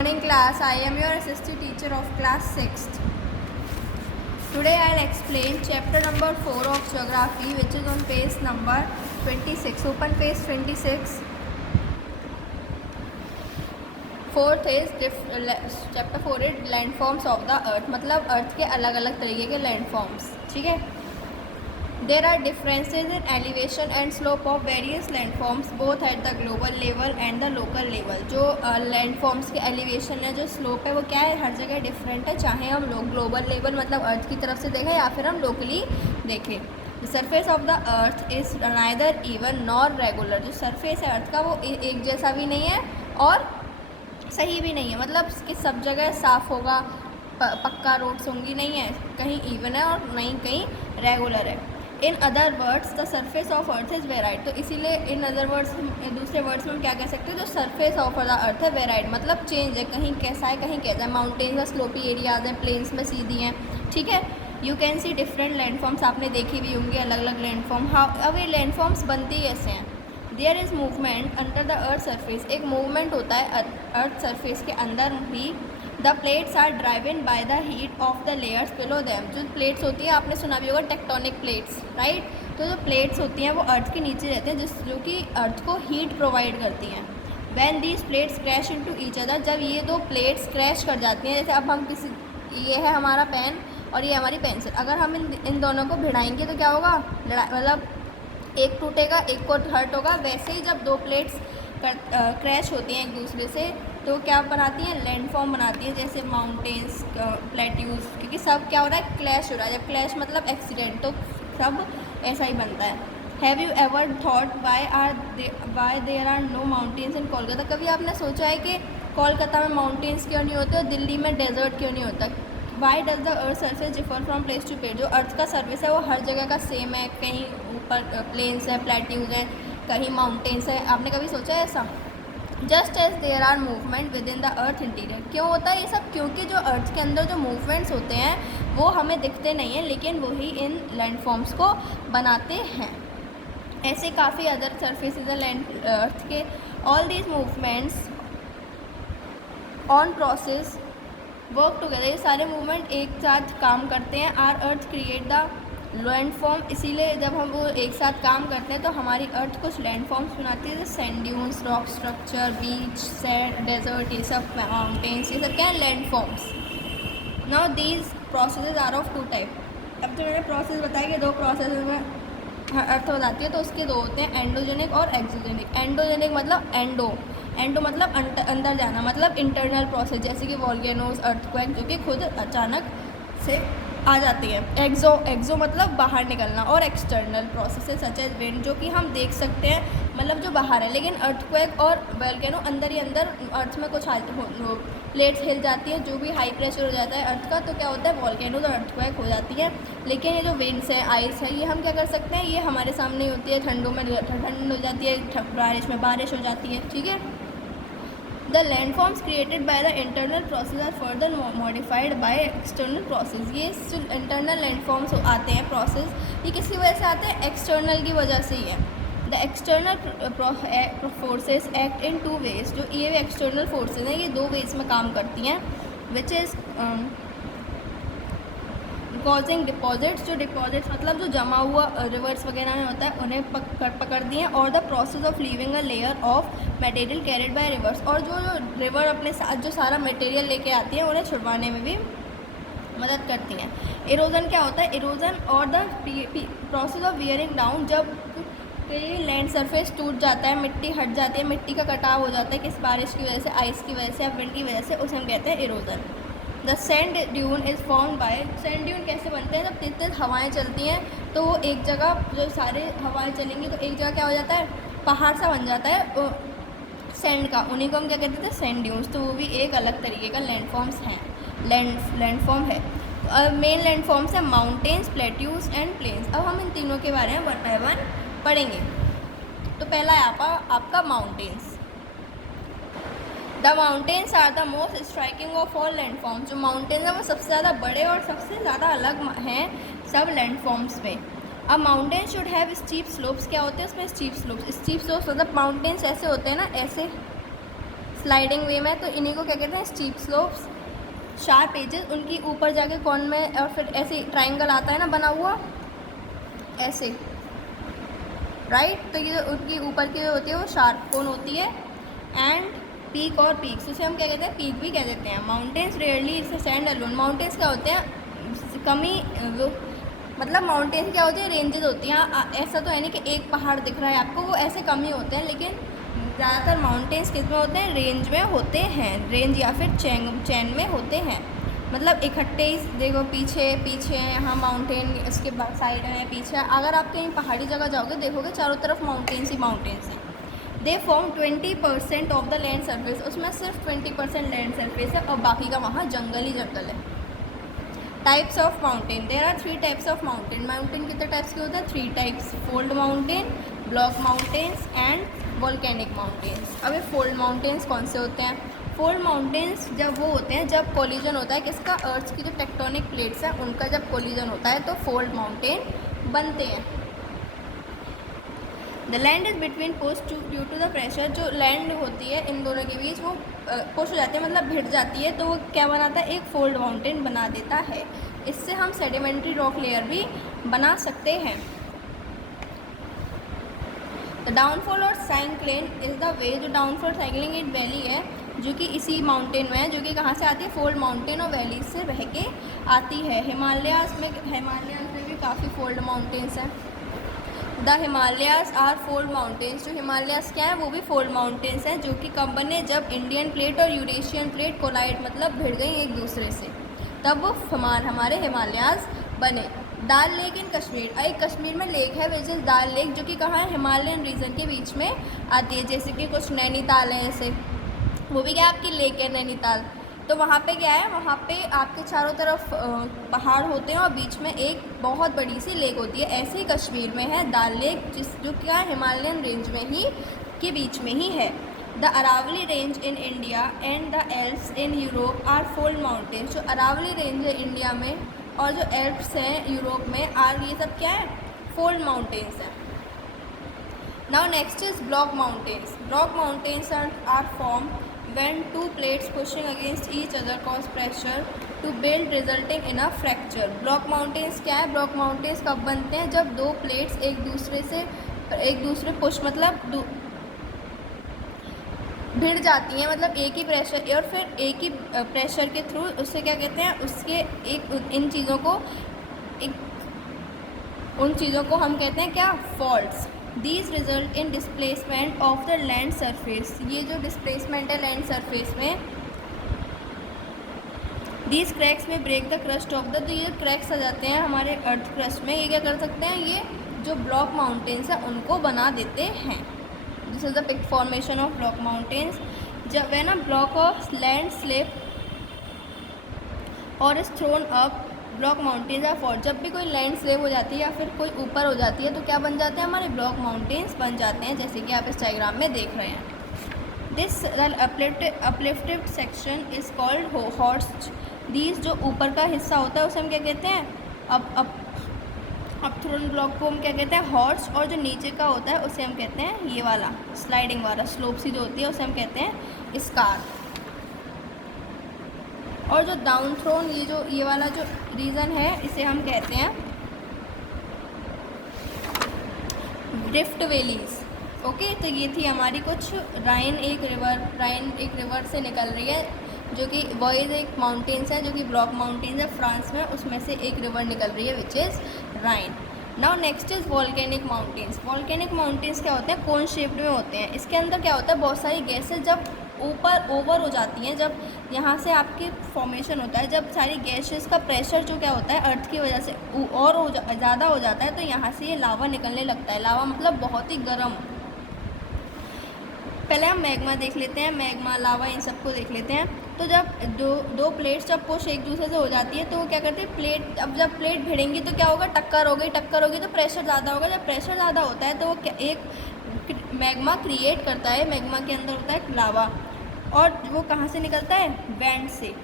Morning class, I am your assistant teacher of class 6th. Today I will explain chapter number 4 of geography, which is on page number 26. Open page 26. Fourth is chapter 4 is landforms of the earth, मतलब अर्थ के अलग अलग तरीके के landforms. ठीक है. There are differences in elevation and slope of various landforms both at the global level and the local level. जो landforms के elevation है, जो slope है, वो क्या है, हर जगह different है, चाहे हम लोग global level मतलब अर्थ की तरफ से देखें या फिर हम locally देखें. The surface of the earth is neither even nor regular. जो surface है अर्थ का वो एक जैसा भी नहीं है और सही भी नहीं है, मतलब कि सब जगह साफ़ होगा, पक्का रोड्स होंगी, नहीं है, कहीं इवन है और नहीं कहीं रेगुलर है. In other words the surface of earth is varied. तो इसीलिए इन अदर वर्ड्स, दूसरे वर्ड्स में हम क्या कह सकते हैं, जो सरफेस ऑफ द अर्थ है वेराइड, मतलब चेंज है, कहीं कैसा है कहीं कैसा है. माउंटेन्स है, स्लोपी एरियाज हैं, प्लेन्स में सीधी हैं. ठीक है. You can see different landforms, आपने देखी भी होंगी अलग अलग लैंडफॉर्म. अब ये लैंडफॉर्म्स बनती कैसे हैं. There is movement under the earth surface. एक मूवमेंट होता है अर्थ सरफेस के अंदर भी. The plates are driven by the heat of the layers below them. जो प्लेट्स होती हैं, आपने सुना भी होगा टेक्टोनिक प्लेट्स, राइट. तो जो प्लेट्स होती हैं वो अर्थ के नीचे रहते हैं, जो कि अर्थ को हीट प्रोवाइड करती हैं. When these plates crash into each other, जब ये दो प्लेट्स क्रैश कर जाती हैं, जैसे अब हम किसी, ये है हमारा पेन और ये हमारी पेंसिल, अगर हम इन दोनों को भिड़ाएंगे तो क्या होगा, मतलब एक टूटेगा, एक को हर्ट होगा. वैसे ही जब दो प्लेट्स क्रैश होती हैं एक दूसरे से, तो क्या बनाती हैं, लैंडफॉर्म बनाती हैं, जैसे माउंटेन्स, प्लेट्यूज, क्योंकि सब क्या हो रहा है, क्लैश हो रहा है. जब क्लैश मतलब एक्सीडेंट, तो सब ऐसा ही बनता है. Have you ever thought why there are no mountains in Kolkata. कभी आपने सोचा है कि कोलकाता में माउंटेन्स क्यों नहीं होते और दिल्ली में डेजर्ट क्यों नहीं होता. Why does the earth surface differ from place to place. जो अर्थ का सर्फेस है वो हर जगह का सेम है, कहीं ऊपर प्लेन्स है, प्लेट्यूज हैं, कहीं माउंटेन्स है. आपने कभी सोचा है ऐसा. Just as there are movement within the earth interior. क्यों होता है ये सब, क्योंकि जो अर्थ के अंदर जो मूवमेंट्स होते हैं वो हमें दिखते नहीं हैं, लेकिन वही इन लैंडफॉर्म्स को बनाते हैं. ऐसे काफ़ी अदर सर्फेसिस है लैंड अर्थ के. All these movements on process work together. ये सारे मूवमेंट एक साथ काम करते हैं. Our earth create the landform. इसीलिए जब हम वो एक साथ काम करते हैं तो हमारी अर्थ कुछ लैंडफॉर्म्स बनाती है, जैसे sand dunes, rock structure, beach, sand, desert, ये सब माउंटेन्स, ये सब क्या है, landforms. Now these processes are of two type. अब जो मैंने प्रोसेस बताया कि दो प्रोसेस में अर्थ हो जाती है, तो उसके दो होते हैं, एंडोजेनिक और एक्सोजेनिक. एंडोजेनिक मतलब एंडो मतलब अंदर जाना, मतलब इंटरनल प्रोसेस, जैसे कि वॉल्केनोज, अर्थक्वेक, जो कि खुद अचानक से आ जाती है. एक्सो मतलब बाहर निकलना, और external processes such as wind, जो कि हम देख सकते हैं, मतलब जो बाहर है. लेकिन अर्थक्वेक और वॉल्केनो अंदर ही अंदर अर्थ में कुछ प्लेट्स हिल जाती है, जो भी हाई प्रेशर हो जाता है अर्थ का, तो क्या होता है, वॉल्केनोज और अर्थक्वेक हो जाती है. लेकिन ये जो विंड्स है, आइस है, ये हम क्या कर सकते हैं, ये हमारे सामने ही होती है. ठंडों में ठंड हो जाती है, बारिश में बारिश हो जाती है. ठीक है. The landforms created by the internal process are further modified by external process. ये जो internal landforms आते हैं process, ये किसी वजह से आते हैं, external की वजह से ही है. The external forces act in two ways. जो ये external forces हैं, ये दो ways में काम करती हैं, which is कॉजिंग डिपॉजिट्स. जो डिपॉजिट्स मतलब जो जमा हुआ रिवर्स वगैरह में होता है, उन्हें पकड़ दिए. और the process of leaving a layer of material carried by reverse. और जो रिवर अपने साथ जो सारा मटेरियल लेके आती है, उन्हें छुड़वाने में भी मदद करती हैं. इरोजन क्या होता है, इरोजन और the process of wearing down. जब लैंड सरफेस टूट जाता है, मिट्टी हट जाती है, मिट्टी का कटाव हो जाता है, किस बारिश की वजह से, आइस की वजह से या विंड की वजह से, उसे हम कहते हैं erosion. The sand dune is formed by. Sand dune कैसे बनते हैं, जब तेज तेज हवाएँ चलती हैं, तो वो एक जगह, जो सारे हवाएँ चलेंगी तो एक जगह क्या हो जाता है, पहाड़ सा बन जाता है सैंड का. उन्हीं को हम क्या कहते थे, सैंड ड्यून्स. तो वो भी एक अलग तरीके का लैंडफॉर्म्स हैं, लैंडफॉर्म है. मेन लैंडफॉर्म्स हैं माउंटेन्स, प्लेट्यूज एंड प्लेन्स. अब हम इन तीनों के बारे में वन बाय वन पढ़ेंगे. तो पहला है आपका mountains. The mountains are the most striking of all landforms. जो माउंटेन्स हैं वो सबसे ज़्यादा बड़े और सबसे ज़्यादा अलग हैं सब लैंडफॉर्म्स में. अब mountain should have steep slopes. क्या होते हैं उसमें, स्टीप स्लोप्स. स्टीप स्लोप्स मतलब माउंटेन्स ऐसे होते हैं ना, ऐसे स्लाइडिंग वे में, तो इन्हीं को क्या कहते हैं स्टीप स्लोप्स। शार्प एजेस, उनकी ऊपर जाके कॉर्न में और फिर ऐसे ट्राइंगल आता है ना बना हुआ ऐसे, राइट। तो ये जो उनकी ऊपर की जो होती है वो शार्प कोन होती है। एंड पीक और पीक्स, उसे हम क्या कहते हैं पीक भी कह देते हैं। Mountains rarely it's stand alone, mountains क्या होते हैं कमी, मतलब माउंटेन क्या होती है रेंजेस होती हैं। ऐसा तो है नहीं कि एक पहाड़ दिख रहा है आपको, वो ऐसे कम ही होते हैं, लेकिन ज़्यादातर माउंटेन्स किस में होते हैं रेंज में होते हैं, रेंज या फिर चैन में होते हैं। मतलब इकट्ठे ही देखो पीछे पीछे यहाँ माउंटेन, इसके साइड में पीछे, अगर आप कहीं पहाड़ी जगह जाओगे देखोगे चारों तरफ माउंटेन्स ही माउंटेन्स हैं। They form 20% of the land surface, उसमें सिर्फ 20% लैंड सरफेस है और बाकी का वहाँ जंगल ही जंगल है। Types of mountain, there are 3 types of mountain. Mountain कितने टाइप्स के होते हैं 3 types, fold mountain, block mountains and volcanic mountains. अब ये फोल्ड माउंटेन्स कौन से होते हैं? फोल्ड माउंटेन्स जब वो होते हैं जब कोलिजन होता है किसका, अर्थ की जो टेक्टोनिक प्लेट्स हैं उनका जब कोलिजन होता है तो फोल्ड माउंटेन बनते हैं। The land is between push due to the pressure, जो लैंड होती है इन दोनों के बीच वो पुश हो जाती है, मतलब भिड़ जाती है, तो वो क्या बनाता है एक फोल्ड माउंटेन बना देता है। इससे हम सेडिमेंट्री रॉक लेयर भी बना सकते हैं। द डाउनफॉल और साइक्लिंग इज़ द वे, जो डाउनफॉल साइक्लिंग एक वैली है जो कि इसी माउंटेन में है, जो कि कहाँ से आती है फोल्ड माउंटेन और वैली से बह के आती है। हिमालयाज़ में भी काफ़ी फोल्ड माउंटेन्स हैं। The Himalayas are fold mountains, जो हिमालयाज़ क्या है वो भी फोल्ड माउंटेन्स हैं, जो कि कब बने जब इंडियन प्लेट और यूरेशियन प्लेट कोलाइड मतलब भिड़ गई एक दूसरे से, तब वो हमारे हिमालयाज़ बने। दाल लेक इन कश्मीर, एक कश्मीर में लेक है विच इज़ दाल लेक, जो कि कहाँ है हिमालयन रीजन के बीच में आती है। जैसे कि कुछ नैनीताल है ऐसे, वो भी क्या आपकी लेक है नैनीताल। तो वहाँ पे क्या है, वहाँ पे आपके चारों तरफ पहाड़ होते हैं और बीच में एक बहुत बड़ी सी लेक होती है। ऐसे ही कश्मीर में है दाल लेक, जो क्या हिमालयन रेंज में ही के बीच में ही है। The Aravalli range in India and the Alps in Europe are fold mountains, जो अरावली रेंज है इंडिया में और जो एल्प्स हैं यूरोप में आर, ये सब क्या है फोल्ड माउंटेन्स हैं। Now next is block mountains. Block mountains are form when two plates pushing against each other cause pressure to build resulting in a fracture। Block mountains क्या है, block mountains कब बनते हैं जब दो प्लेट्स एक दूसरे पुश मतलब भिड़ जाती हैं, मतलब एक ही प्रेशर और फिर एक ही प्रेशर के थ्रू, उससे क्या कहते हैं उसके उन चीज़ों को हम कहते हैं क्या faults. These result in displacement of the land surface, ये जो डिस्प्लेसमेंट है लैंड सरफेस में, these cracks में break the crust of the, तो ये क्रैक्स आ जाते हैं हमारे अर्थ क्रस्ट में, ये क्या कर सकते हैं ये जो ब्लॉक माउंटेन्स है उनको बना देते हैं। This is the pick formation of block mountains. जब है ना ब्लॉक ऑफ लैंड स्लिप और is thrown up, block mountains are fault, जब भी कोई लैंड स्लेव हो जाती है या फिर कोई ऊपर हो जाती है तो क्या बन जाते हैं हमारे ब्लॉक माउंटेन्स बन जाते हैं, जैसे कि आप इस डायग्राम में देख रहे हैं। This uplifted section is called Horst. These जो ऊपर का हिस्सा होता है उसे हम क्या कहते हैं अप थ्रोन ब्लॉक को हम क्या कहते हैं हॉर्स्ट, और जो नीचे का होता है उसे हम कहते हैं ये वाला स्लाइडिंग वाला स्लोप सी जो होती है उसे हम कहते हैं स्कार। और जो डाउन थ्रोन ये वाला जो रीजन है इसे हम कहते हैं ड्रिफ्ट वैलीज। ओके, तो ये थी हमारी कुछ राइन एक रिवर से निकल रही है, जो कि वॉइज एक माउंटेन्स है जो कि ब्लॉक माउंटेन्स है फ्रांस में, उसमें से एक रिवर निकल रही है which is Rhine. Now next is volcanic mountains. Volcanic mountains क्या होते हैं कोन शेप्ड में होते हैं। इसके अंदर क्या होता है बहुत सारी गैसेज जब ऊपर ओवर हो जाती हैं, जब यहाँ से आपकी फॉर्मेशन होता है, जब सारी गैसेस का प्रेशर जो क्या होता है अर्थ की वजह से और ज़्यादा हो जाता है तो यहाँ से ये लावा निकलने लगता है। लावा मतलब बहुत ही गर्म। पहले हम मैग्मा देख लेते हैं, मैग्मा लावा इन सबको देख लेते हैं। तो जब दो प्लेट्स जब पुश एक दूसरे से हो जाती है तो वो क्या करते हैं प्लेट, अब जब प्लेट भिड़ेंगी तो क्या होगा टक्कर होगी तो प्रेशर ज़्यादा होगा। जब प्रेशर ज़्यादा होता है तो वो एक मैग्मा क्रिएट करता है। मैग्मा के अंदर होता है लावा और वो कहाँ से निकलता है वेंट से,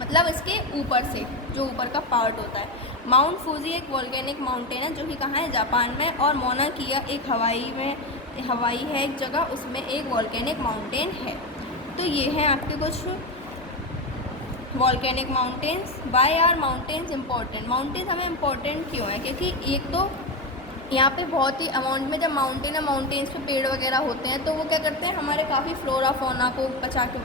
मतलब इसके ऊपर से जो ऊपर का पार्ट होता है। माउंट फूजी एक वॉल्केनिक माउंटेन है जो कि कहाँ है जापान में, और मोना किया एक हवाई में हवाई है एक जगह, उसमें एक वॉल्केनिक माउंटेन है। तो ये हैं आपके कुछ volcanic mountains. Why are mountains important? Mountains हमें इम्पॉर्टेंट क्यों है? क्योंकि एक तो यहाँ पे बहुत ही अमाउंट में जब माउंटेन है, माउंटेन्स पे पेड़ वगैरह होते हैं, तो वो क्या करते हैं, हमारे काफ़ी फ्लोरा फोना को बचा के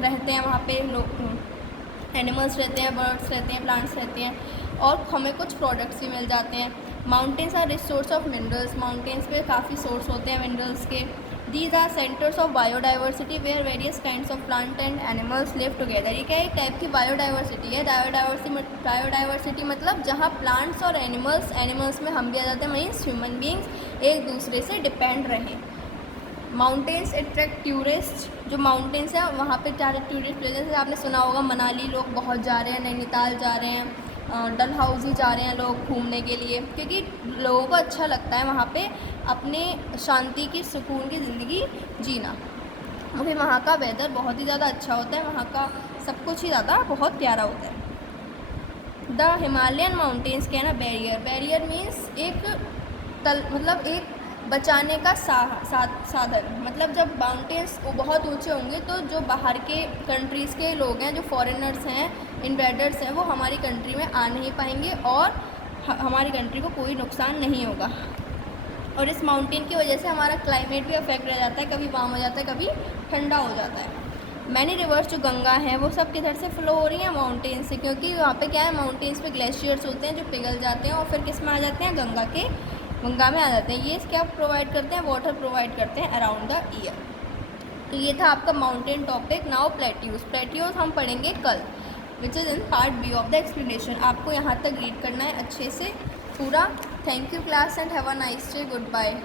रहते हैं। वहाँ पे लोग एनिमल्स रहते हैं, बर्ड्स रहते हैं, प्लांट्स रहते हैं, और हमें कुछ प्रोडक्ट्स भी मिल जाते हैं। Mountains are rich source of minerals. Mountains पे काफ़ी सोर्स होते हैं मिनरल्स के। These are centres of biodiversity where various kinds of plant and animals live together. ये क्या एक टाइप की बायोडाइवर्सिटी है। बायोडाइवर्सिटी मतलब जहाँ प्लांट्स और एनिमल्स में हम भी आ जाते हैं, मीन्स ह्यूमन बींग्स एक दूसरे से डिपेंड रहें। Mountains attract tourist. जो माउंटेन्स हैं वहाँ पे ज़्यादा टूरिस्ट प्लेसेस, जैसे आपने सुना होगा मनाली लोग बहुत जा रहे हैं, नैनीताल जा रहे हैं, डलहौजी जा रहे हैं लोग घूमने के लिए, क्योंकि लोगों को अच्छा लगता है वहाँ पे अपने शांति की, सुकून की ज़िंदगी जीना। और फिर वहाँ का वेदर बहुत ही ज़्यादा अच्छा होता है, वहाँ का सब कुछ ही ज़्यादा बहुत प्यारा होता है। द हिमालयन माउंटेन्स क्या है ना, बैरियर मीन्स एक मतलब एक बचाने का साधन। मतलब जब माउंटेन्स बहुत ऊंचे होंगे तो जो बाहर के कंट्रीज़ के लोग हैं, जो फॉरेनर्स हैं, इन्वेडर्स हैं, वो हमारी कंट्री में आ नहीं पाएंगे और हमारी कंट्री को कोई नुकसान नहीं होगा। और इस माउंटेन की वजह से हमारा क्लाइमेट भी अफेक्ट रह जाता है, कभी वार्म हो जाता है, कभी ठंडा हो जाता है। मैनी रिवर्स जो गंगा हैं वो सब किधर से फ्लो हो रही हैं? माउंटेन से, क्योंकि वहाँ पे क्या है, माउंटेन्स पे ग्लेशियर्स होते हैं जो पिघल जाते हैं और फिर किस में आ जाते हैं? गंगा में आ जाते हैं। ये क्या प्रोवाइड करते हैं? वाटर प्रोवाइड करते हैं अराउंड द ईयर। तो ये था आपका माउंटेन टॉपिक। नाउ प्लेट्यूज हम पढ़ेंगे कल, which is in part B of the explanation. आपको यहाँ तक रीड करना है अच्छे से पूरा। Thank you class and have a nice day. Good bye.